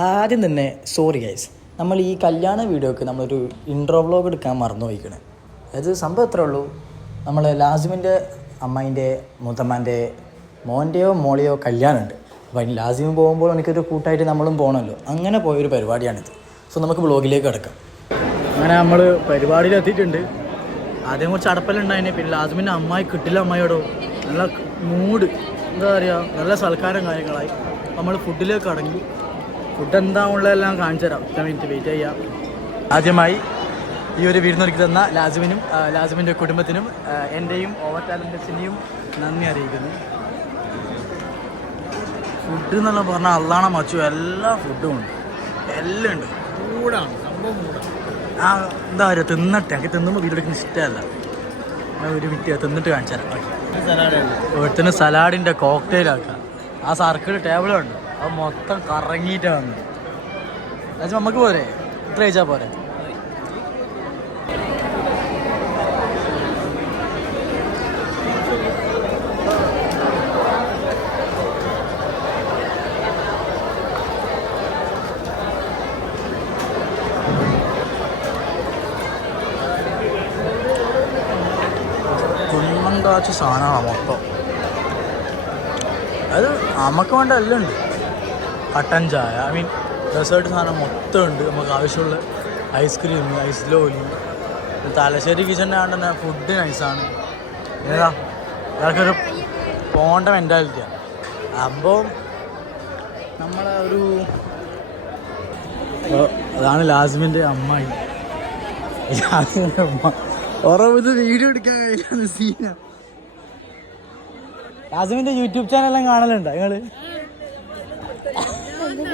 ആദ്യം തന്നെ sorry guys നമ്മൾ ഈ കല്യാണ വീഡിയോക്ക് നമ്മളൊരു ഇൻട്രോ വ്ലോഗ് എടുക്കാൻ മറന്നു പോയിക്കണ് അതായത് സംഭവം എത്രേ ഉള്ളൂ? നമ്മൾ ലാസിമിന്റെ അമ്മേന്റെ മുത്തമ്മന്റെ മോന്റെയോ മോളെയോ കല്യാണമുണ്ട്. അപ്പോൾ അതിന് ലാസിമ് പോകുമ്പോൾ എനിക്കൊരു കൂട്ടായിട്ട് നമ്മളും പോകണമല്ലോ അങ്ങനെ പോയൊരു പരിപാടിയാണിത്. സോ നമുക്ക് വ്ലോഗിലേക്ക് കിടക്കാം. അങ്ങനെ നമ്മൾ പരിപാടിയിൽ എത്തിയിട്ടുണ്ട് ആദ്യം കുറച്ച് അടപ്പലുണ്ടായിന്. പിന്നെ ലാസിമിന്റെ അമ്മായി കിട്ടില്ല അമ്മായിയോടോ. നല്ല മൂഡ് എന്താ പറയുക നല്ല സൽക്കാരം കാര്യങ്ങളായി. നമ്മൾ ഫുഡിലേക്ക് അടങ്ങി. ഫുഡ് എന്താ ഉള്ളതെല്ലാം കാണിച്ചു തരാം ഒറ്റ മിനിറ്റ് വെയിറ്റ് ചെയ്യാം. ആദ്യമായി ഈ ഒരു വിരുന്നൊരുക്കി തന്ന ലാസിമിനും ലാജുവിന്റെ കുടുംബത്തിനും എന്റെയും ഓവർ ടാലന്റസിന്റെയും നന്ദി അറിയിക്കുന്നു. ഫുഡ് എന്നുള്ള പറഞ്ഞാൽ അള്ളാണ മച്ചു? എല്ലാ ഫുഡും ഉണ്ട്. എല്ലാം ഉണ്ട്. കൂടാണ് സംഭവം മൂടാണ്. ആ എന്താ പറയുക തിന്നട്ടെ. എനിക്ക് തിന്നുമ്പോൾ വീടെടുക്കുന്ന എടുക്കുന്ന ഇഷ്ടമല്ല. ഒരു മിനിറ്റ് തിന്നിട്ട് കാണിച്ചു തരാം ഓക്കെ ഒരുത്തിന് സലാഡിന്റെ കോക്ടെയിൽ ആക്കാം. ആ സർക്കിൾ ടേബിളുണ്ട് അത് മൊത്തം കറങ്ങിയിട്ടാണ്. എന്നുവെച്ചാൽ നമുക്ക് പോരെ? ഇത്ര കഴിച്ചാൽ പോരെ? കുന്നം കാച്ച സാധനമാണ് മൊത്തം. അത് നമുക്ക് വേണ്ട എല്ലാം ഉണ്ട്. കട്ടൻ ചായ. ഐ മീൻ ഡെസേർട്ട് സാധനം മൊത്തം ഉണ്ട്. നമുക്ക് ആവശ്യമുള്ള ice cream ice lolly Thalassery കിച്ചന്റെ ആണ്ട് തന്നെ ഫുഡ് നൈസാണ് ഏതാ ഇയാൾക്കൊരു പോണ്ട മെന്റാലിറ്റിയാണ് അപ്പോൾ നമ്മളെ ഒരു അതാണ് ലാസ്മിന്റെ അമ്മായി. ലാസ്മിന്റെ അമ്മ. ഉറവ് വീഡിയോ എടുക്കാൻ സീനാണ് ലാസിമിന്റെ യൂട്യൂബ് ചാനലെല്ലാം കാണലുണ്ടോ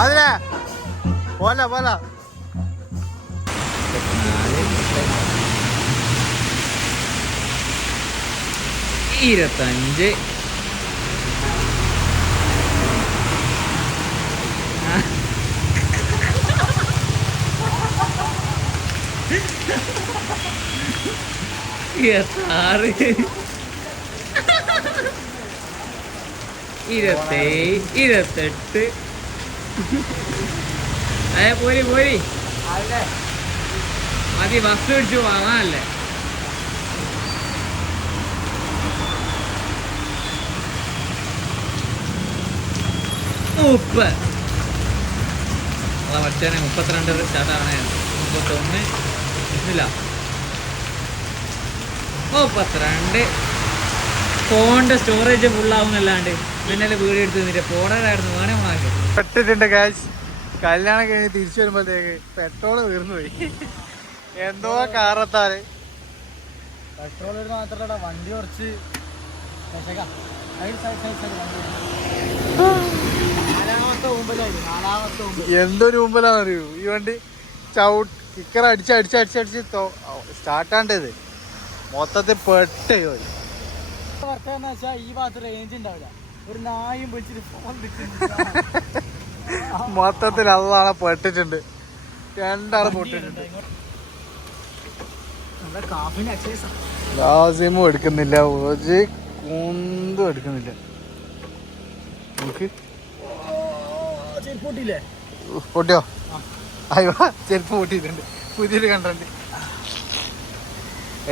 അതിനെ. പോലെ പോലെ. ഇരുപത്തഞ്ച്. ഇരുപത്താറ്. ഇരുപത്തേഴ് ഇരുപത്തെട്ട്. അതെ പോരി പോരി. മതി ബസ് പിടിച്ചു വാങ്ങാനല്ലേ? മുപ്പത് അതാ മറ്റേ മുപ്പത്തിരണ്ട് സ്റ്റാർട്ട് ആവണേ മുപ്പത്തൊന്ന്. ഇല്ല. മുപ്പത്തിരണ്ട്. ഫോണിന്റെ സ്റ്റോറേജ് ഫുള്ളാവുന്നല്ലാണ്ട് പിന്നെ വീട് എടുത്ത് നിന്നിട്ട്. ഫോണായിരുന്നു വേണേ വാങ്ങി. പെട്ടിട്ടുണ്ട് കാശ് കല്യാണം കഴിഞ്ഞ് തിരിച്ചു വരുമ്പോഴത്തേക്ക് പെട്രോൾ തീർന്നു പോയി. എന്തോ കാറത്താൽ. പെട്രോൾ മാത്രമല്ല വണ്ടി കുറച്ച് എന്തൊരു മുമ്പിലാണെന്നറിയൂ ഈ വണ്ടി ചവിട്ട് കിക്കർ അടിച്ച് അടിച്ച് അടിച്ച് അടിച്ച് സ്റ്റാർട്ടാണ്ടത്. മൊത്തത്തിൽ പെട്ടേ പോയി. ഈ ഭാഗത്ത് റേഞ്ച് ഉണ്ടാവില്ല. ഒരു നായും വെച്ചിട്ട് ഫോൺ മൊത്തത്തിൽ അതാണ് പെട്ടിട്ടുണ്ട് രണ്ടാൾ പൊട്ടിട്ടുണ്ട് ലാസിമും എടുക്കുന്നില്ല. ഒരു കുന്തും എടുക്കുന്നില്ല. പൊട്ടിയോ? അയ്യോ ചെരുപ്പ് പൊട്ടിയിട്ടുണ്ട്. പുതിയൊരു കണ്ടുണ്ട്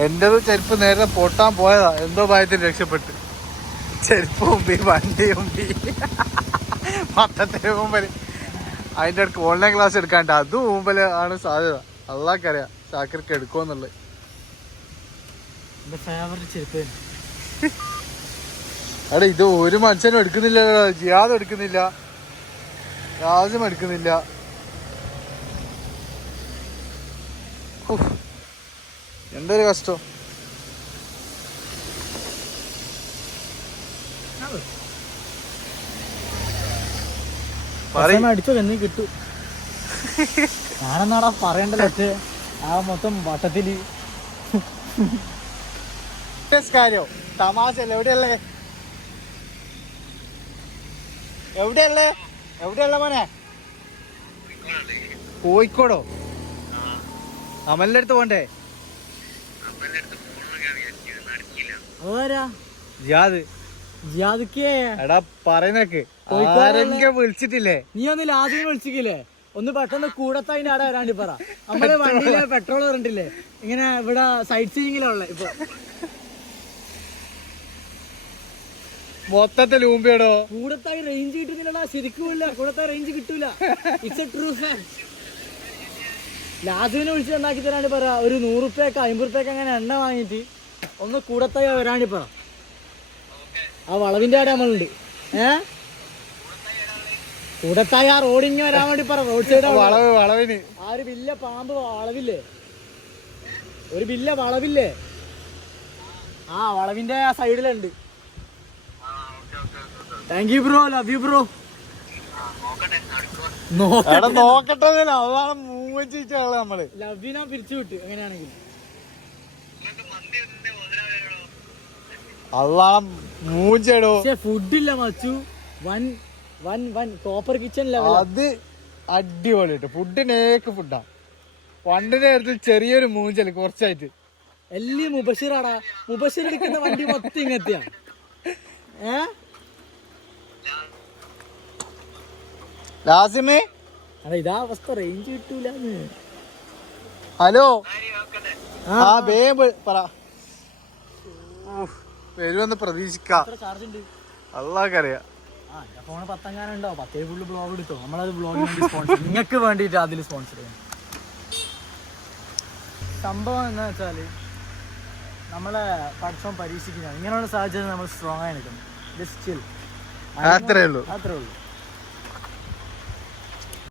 എന്റെത് ചെരുപ്പ് നേരെ പൊട്ടാൻ പോയതാ. എന്തോ ഭയത്തിൽ രക്ഷപ്പെട്ട്. ചെരുപ്പ് മുമ്പി വണ്ടി മുമ്പി പത്തത്തിന് മുമ്പിൽ. അതിന്റെ അടുക്ക് ഓൺലൈൻ ക്ലാസ് എടുക്കാണ്ട് അതും മുമ്പിൽ ആണ് സാധ്യത. അള്ളാക്കറിയാം ചാക്കർക്ക് എടുക്കുമെന്നുള്ളത് അവിടെ ഇത് ഒരു മനുഷ്യനും എടുക്കുന്നില്ല ജിയാദ് എടുക്കുന്നില്ല. രാജും എടുക്കുന്നില്ല. എന്തൊരു കഷ്ടം. അടിച്ചോ എന്നീ കിട്ടു. ഞാനെന്നാടാ പറയണ്ടല്ലോ ഒറ്റ? ആ മൊത്തം വട്ടത്തിൽ. കാര്യം തമാശല്ല എവിടെയല്ലേ? എവിടെയല്ലേ? എവിടെയല്ല മോനെ? കോഴിക്കോടോ? അമലിന്റെ അടുത്ത് പോണ്ടേ? ജിയാദ്. ജിയാദ് എടാ പറയുന്നേക്ക്. ആരെങ്കിലും വിളിച്ചിട്ടില്ലേ? നീ ഒന്ന് ലാസ്റ്റ് വിളിച്ചിക്കില്ലേ? ഒന്ന് പെട്ടെന്ന് കൂടത്തതിന്റെ ആടെ വരാണ്ടി പറ. നമ്മൾ വണ്ടിയിൽ പെട്രോൾ വരണ്ടില്ലേ? ഇങ്ങനെ ഇവിടെ സൈഡ് സീയിങ്ങിലുള്ള ഇപ്പൊ. മൊത്തത്തിൽ ഊമ്പിയടോ? കൂടത്തായി റേഞ്ച് കിട്ടുന്നില്ലടാ ശരിക്കും ഇല്ല. കൂടത്തായി റേഞ്ച് കിട്ടൂല. ഇറ്റ്സ് എ ട്രൂ ഫാക്ട് വിളിച്ച് ഉണ്ടാക്കി തരാണ്ട് പറ. ഒരു നൂറ് റുപ്യൊക്കെ അമ്പത് റുപ്യൊക്കെ അങ്ങനെ എണ്ണ വാങ്ങിയിട്ട് ഒന്ന് കൂടത്തായി വരാണ്ടി പറ. ആ വളവിന്റെ ആടെ നമ്മളുണ്ട്. ഏ? കൂടത്തായി ആ റോഡിങ് വരാൻ വേണ്ടി പറ റോഡ് സൈഡ് വളവ് വളവിന്. ആ ഒരു വില്ല പാമ്പ് വളവില്ലേ? ഒരു വില്ല വളവില്ലേ? ആ വളവിന്റെ ആ സൈഡിലുണ്ട്. Thank you bro love you bro നോക്കട്ടെ. അതാണ് നമ്മൾ. പിരിച്ചു വിട്ടു എങ്ങനെയാണെങ്കിൽ അതാണ് മൂഞ്ചടോ ഫുഡില്ല മച്ചു. വൻ വൻ വൻ കോപ്പർ കിച്ചൺ ലെവൽ അത് അടിപൊളി കേട്ടോ ഫുഡ് നേക്ക് ഫുഡാ പണ്ടിന്റെ നേരത്തിൽ ചെറിയൊരു മൂഞ്ചൽ കുറച്ചായിട്ട്. എല്ലാം മുബഷിറാടാ. മുബഷിർ എടുക്കുന്ന വണ്ടി മൊത്തം ഇങ്ങനെത്തിയാ ഏ? ലാസിമേ? അല്ല ഇതാ അവസ്ഥ. റേഞ്ച് കിട്ടൂല ഹലോ? ആ. ബേബ് പറ. വരുമെന്ന് പ്രതീക്ഷിക്കാം. അള്ളാഹ്ക്കറിയാം ഫോണ് പത്തങ്ങാനം ഉണ്ടോ പത്തേ ഫുള്ള് ബ്ലോഗ് എടുത്തോ. നമ്മളത് ബ്ലോഗിന് സ്പോൺസർ നിങ്ങൾക്ക് വേണ്ടിയിട്ട് അതിൽ സ്പോൺസർ ചെയ്യണം സംഭവം എന്താ വെച്ചാൽ നമ്മളെ പഠിത്തം പരീക്ഷിക്കുന്നത് ഇങ്ങനെയുള്ള സാഹചര്യം നമ്മൾ സ്ട്രോങ് ആയി നിൽക്കണം ജസ്റ്റ് ചിൽ അത്രേ ഉള്ളൂ. അത്രേ ഉള്ളൂ.